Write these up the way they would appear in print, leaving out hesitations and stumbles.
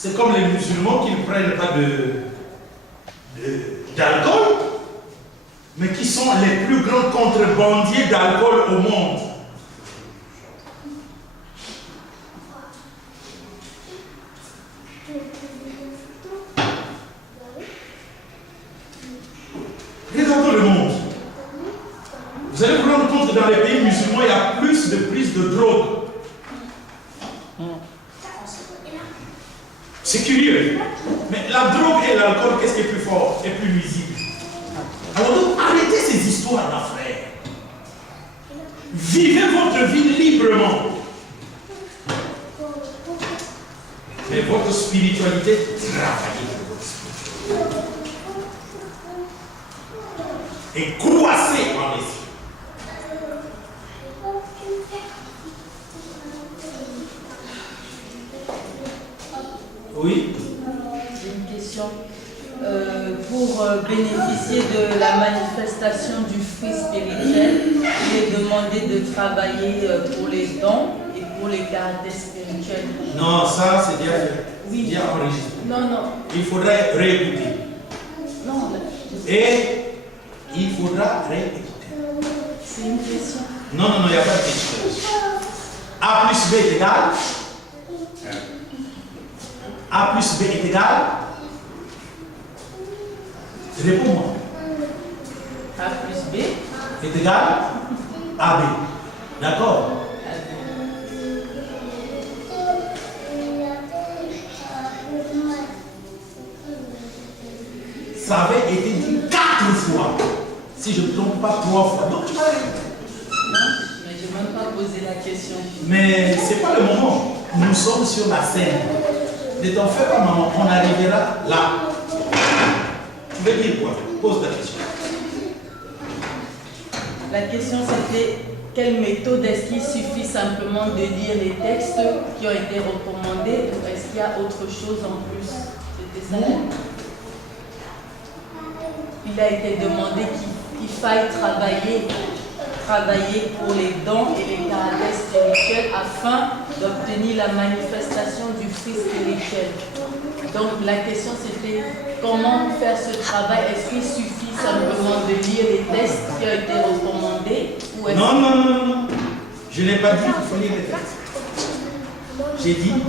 c'est comme les musulmans qui ne prennent pas d'alcool, mais qui sont les plus grands contrebandiers d'alcool au monde. Regardons le monde. Vous allez vous rendre compte que dans les pays musulmans, il y a plus de prises de drogue. C'est curieux. Mais la drogue et l'alcool, qu'est-ce qui est plus fort et plus nuisible? Alors donc, arrêtez ces histoires là, frère. Vivez votre vie librement. Mais votre spiritualité, travaillez pour votre spiritualité. Et croissez en esprit. Oui. J'ai une question. Pour bénéficier de la manifestation du fruit spirituel, il est demandé de travailler pour les dons et pour les caractères spirituels. Non, ça c'est déjà fait. Oui. Déjà enregistré. Non. Il faudrait réécouter. Non. Et il faudra réécouter. C'est une question. Non, il n'y a pas de question. A plus B est égal. A plus B est égal. Réponds-moi. A plus B est égal à B. D'accord? Ça avait été dit 4 fois. Si je ne me trompe pas, 3 fois. Donc tu vas répondre. Non, mais je n'ai même pas posé la question. Mais ce n'est pas le moment. Nous sommes sur la scène. Ne t'en fais pas, maman. On arrivera là. Tu veux dire quoi? Pose ta question. La question c'était quelle méthode est-ce qu'il suffit simplement de lire les textes qui ont été recommandés ou est-ce qu'il y a autre chose en plus? C'était ça. Il a été demandé qu'il faille travailler pour les dons et les caractères spirituels afin d'obtenir la manifestation du fruit spirituel. Donc la question c'était comment faire ce travail? Est-ce qu'il suffit simplement de lire les textes qui ont été recommandés ou Non. Je n'ai pas dit qu'il faut lire les textes. J'ai dit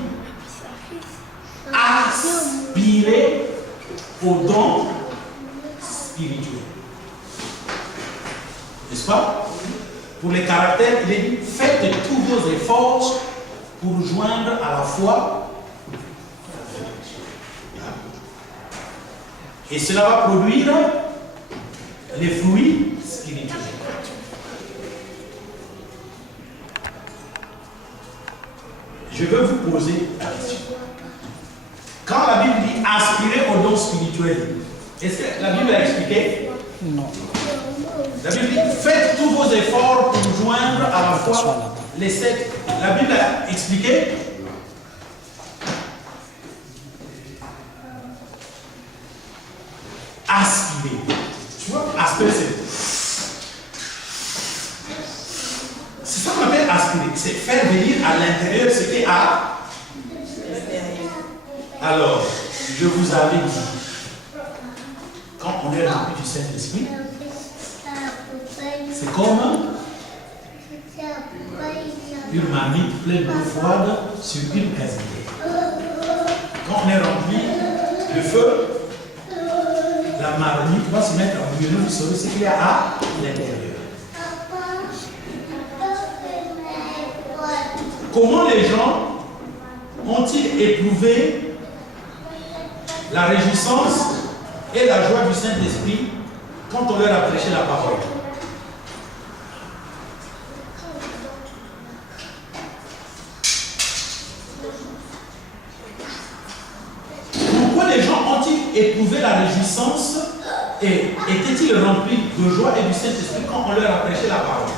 aspirer aux dons spirituels. N'est-ce pas? Pour les caractères, il est dit faites tous vos efforts pour joindre à la foi. Et cela va produire les fruits spirituels. Je veux vous poser la question. Quand la Bible dit aspirer aux dons spirituels, est-ce que la Bible a expliqué? Non. La Bible dit faites tous vos efforts pour joindre à la fois les 7. La Bible a expliqué? Aspirer. Tu vois, aspirer, c'est ça qu'on appelle aspirer. C'est faire venir à l'intérieur ce qui est à. Alors, je vous avais dit, quand on est rempli du Saint-Esprit, c'est comme une marmite pleine d'eau froide sur une gazinière. Quand on est rempli de feu, la marmite va se mettre en bouillonnant, vous saurez ce qu'il y a à l'intérieur. Comment les gens ont-ils éprouvé la réjouissance et la joie du Saint-Esprit quand on leur a prêché la parole? Pourquoi les gens ont-ils éprouvé la réjouissance et étaient-ils remplis de joie et du Saint-Esprit quand on leur a prêché la parole?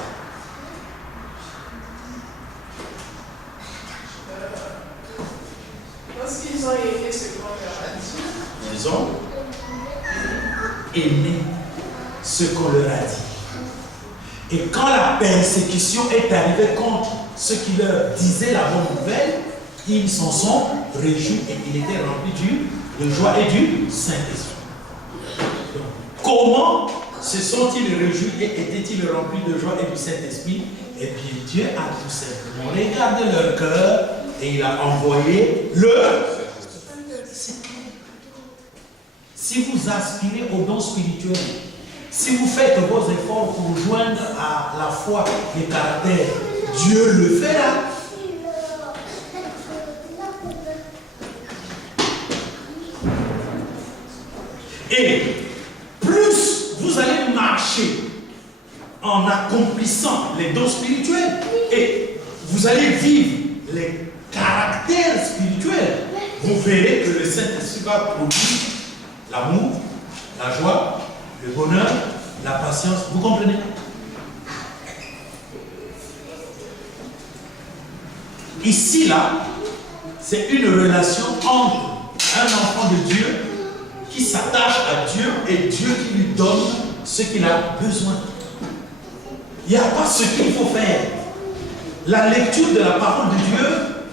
Parce qu'ils ont aimé ce qu'on leur a dit. Ils ont aimé ce qu'on leur a dit. Et quand la persécution est arrivée contre ceux qui leur disaient la bonne nouvelle, ils s'en sont réjouis et il était rempli de joie et du Saint-Esprit. Comment se sont-ils réjouis et étaient-ils remplis de joie et du Saint-Esprit? Eh bien, Dieu a tout simplement regardé leur cœur et il a envoyé le Saint-Esprit. Si vous aspirez aux dons spirituels, si vous faites vos efforts pour joindre à la foi les caractères, Dieu le fera. Et plus vous allez marcher en accomplissant les dons spirituels et vous allez vivre les caractères spirituels, vous verrez que le Saint-Esprit va produire l'amour, la joie, le bonheur, la patience. Vous comprenez? Ici, là, c'est une relation entre un enfant de Dieu qui s'attache à Dieu et Dieu qui lui donne ce qu'il a besoin. Il n'y a pas ce qu'il faut faire. La lecture de la parole de Dieu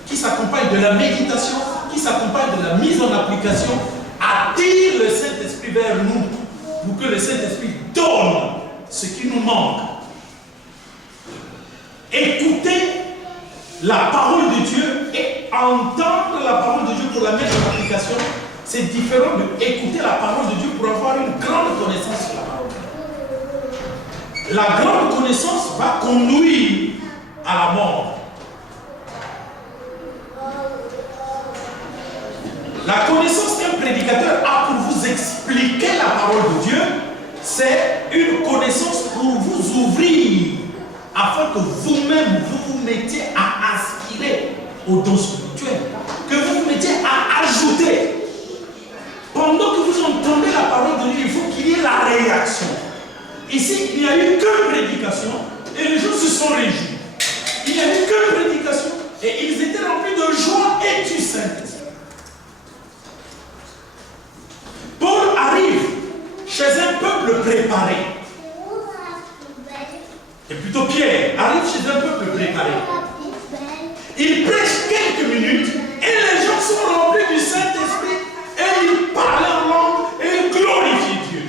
qui s'accompagne de la méditation, qui s'accompagne de la mise en application, attire le Saint-Esprit vers nous pour que le Saint-Esprit donne ce qui nous manque. Écoutez la parole de Dieu et entendre la parole de Dieu pour la mettre en application, c'est différent de écouter la parole de Dieu pour avoir une grande connaissance sur la parole. La grande connaissance va conduire à la mort. La connaissance qu'un prédicateur a pour vous expliquer la parole de Dieu, c'est une connaissance pour vous ouvrir afin que vous-même vous vous mettiez à aspirer aux dons spirituels, que vous vous mettiez à ajouter. Pendant que vous entendez la parole de Dieu, il faut qu'il y ait la réaction. Ici, il n'y a eu que prédication et les gens se sont réjouis. Il n'y a eu que prédication et ils étaient remplis de joie et du Saint-Esprit. Paul arrive chez un peuple préparé. Et plutôt Pierre arrive chez un peuple préparé. Il prêche quelques minutes et les gens sont remplis du Saint-Esprit et ils parlent en langue et ils glorifient Dieu.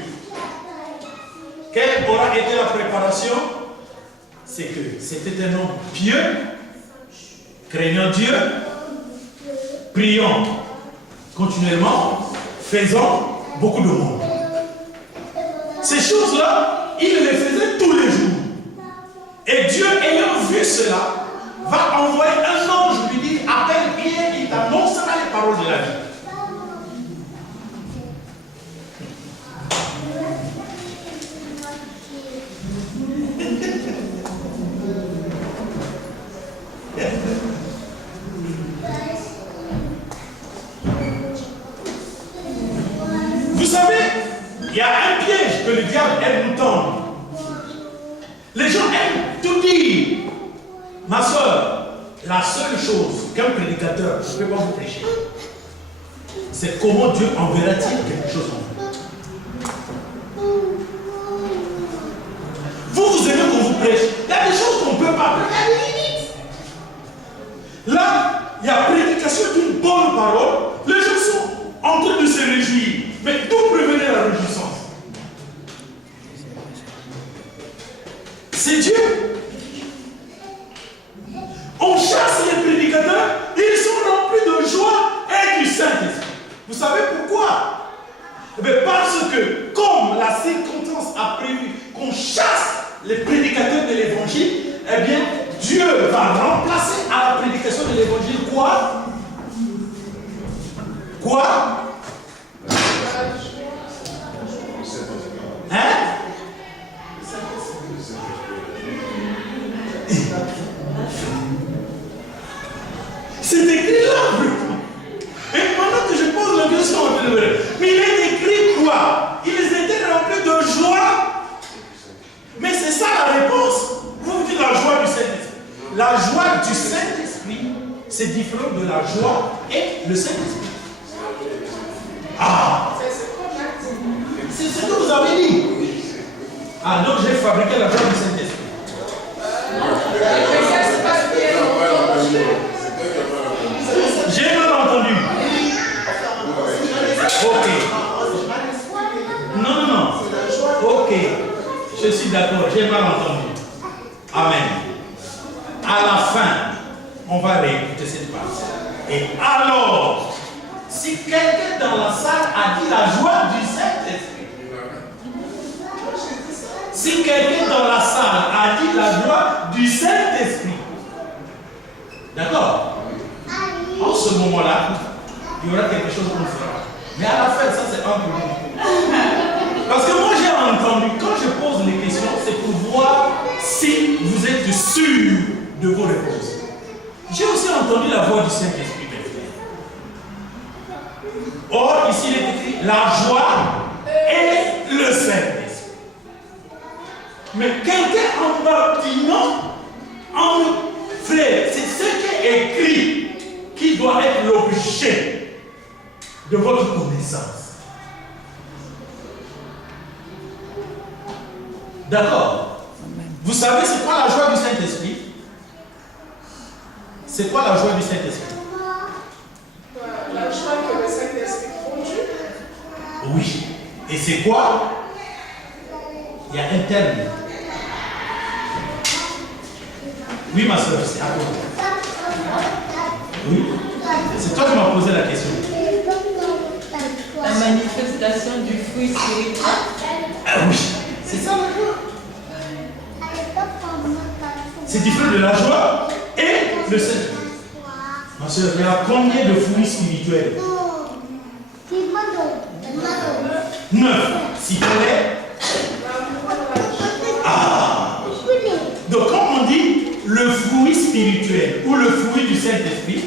Quelle aura été la préparation? C'est que c'était un homme pieux, craignant Dieu, priant continuellement, faisant beaucoup de monde. Ces choses-là, il les faisait tous les jours. Et Dieu, ayant vu cela, va envoyer un ange lui dire: appelle Pierre, il t'annoncera les paroles de la vie. Vous savez, il y a un piège que le diable aime nous tendre. Les gens aiment tout dire. Ma soeur, la seule chose qu'un prédicateur ne peut pas vous prêcher, c'est comment Dieu enverra-t-il quelque chose en vous. Vous aimez qu'on vous prêche. Il y a des choses qu'on ne peut pas prêcher. Il y a des limites. Là, il y a prédication d'une bonne parole. Les gens sont en train de se réjouir. Mais d'où prévenir la réjouissance? C'est Dieu. On chasse les prédicateurs, ils sont remplis de joie et du Saint-Esprit. Vous savez pourquoi? Parce que, comme la circonstance a prévu qu'on chasse les prédicateurs de l'évangile, eh bien, Dieu va remplacer à la prédication de l'évangile quoi? Quoi? Hein? C'est écrit là. Et pendant que je pose la question, mais il est écrit quoi? Ils étaient remplis de joie. Mais c'est ça la réponse. Vous dites la joie du Saint-Esprit. La joie du Saint-Esprit, c'est différent de la joie et le Saint-Esprit. Ah! C'est ce que vous avez dit. Ah, donc j'ai fabriqué la joie du Saint-Esprit. j'ai mal entendu. Amen. À la fin, on va réécouter cette partie. Et alors, si quelqu'un dans la salle a dit la joie du Saint-Esprit, si quelqu'un dans la salle a dit la joie du Saint-Esprit, d'accord? En ce moment-là, il y aura quelque chose qu'on fera. Mais à la fin, ça c'est un peu. Parce que moi j'ai entendu, quand je pose les questions, c'est pour voir si vous êtes sûr de vos réponses. J'ai aussi entendu la voix du Saint-Esprit, mes frères. Or, ici il est écrit la joie et le Saint-Esprit. Mais quelqu'un en bâtiment, en frère, c'est ce qui est écrit qui doit être l'objet de votre connaissance. D'accord? Vous savez c'est quoi la joie du Saint-Esprit? C'est quoi la joie du Saint-Esprit? La joie que le Saint-Esprit produit. Oui. Et c'est quoi? Il y a un terme. Oui, ma soeur, c'est à toi. Oui. C'est toi qui m'as posé la question. La manifestation du fruit spirituel. Ah oui, c'est ça. C'est différent de la joie et le Saint-Esprit. Ma soeur, il y a combien de fruits spirituels? 9. Si tu es. Ah. Donc, quand on dit le fruit spirituel ou le fruit du Saint-Esprit,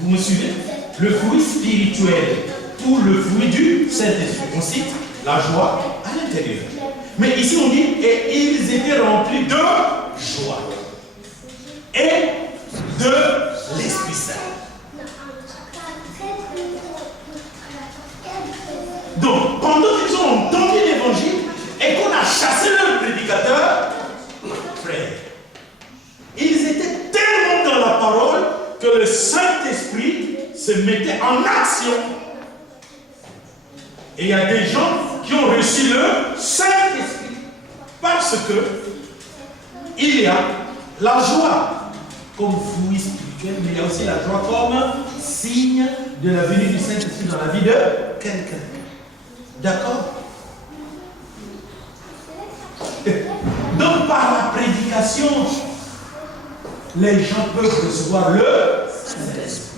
vous me suivez? Le fruit spirituel ou le fruit du Saint-Esprit. On cite la joie à l'intérieur. Mais ici on dit, et ils étaient remplis de joie et de l'Esprit Saint. Donc, pendant qu'ils ont entendu l'évangile et qu'on a chassé leur prédicateur, frère, ils étaient tellement dans la parole que le Saint-Esprit se mettait en action. Et il y a des gens qui ont reçu le Saint-Esprit parce que il y a la joie comme fruit spirituel, mais il y a aussi la joie comme signe de la venue du Saint-Esprit dans la vie de quelqu'un. D'accord? Donc par la prédication, les gens peuvent recevoir le Saint-Esprit.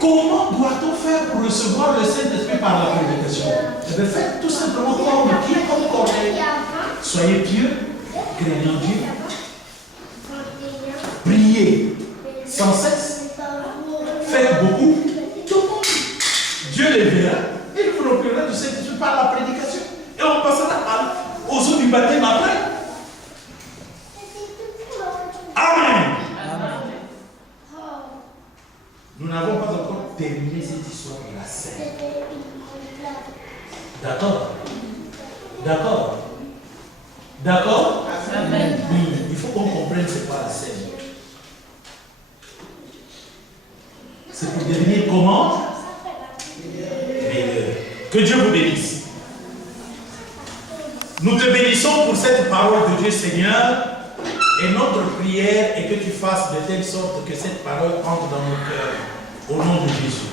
Comment doit-on faire pour recevoir le Saint-Esprit par la prédication? Eh bien, faites tout simplement comme Corneille. Soyez pieux, craignant Dieu. Priez sans cesse. Faites beaucoup. Tout le monde. Dieu les verra. Il vous remplira du Saint-Esprit par la prédication. Et on passera aux eaux du baptême après. Amen. Nous n'avons pas encore terminé cette histoire de la scène. D'accord? D'accord? D'accord? Amen. Oui, il faut qu'on comprenne c'est quoi la scène. C'est pour devenir comment? Meilleur. Que Dieu vous bénisse. Nous te bénissons pour cette parole de Dieu, Seigneur. Et notre prière est que tu fasses de telle sorte que cette parole entre dans nos cœurs. Au nom de Jésus.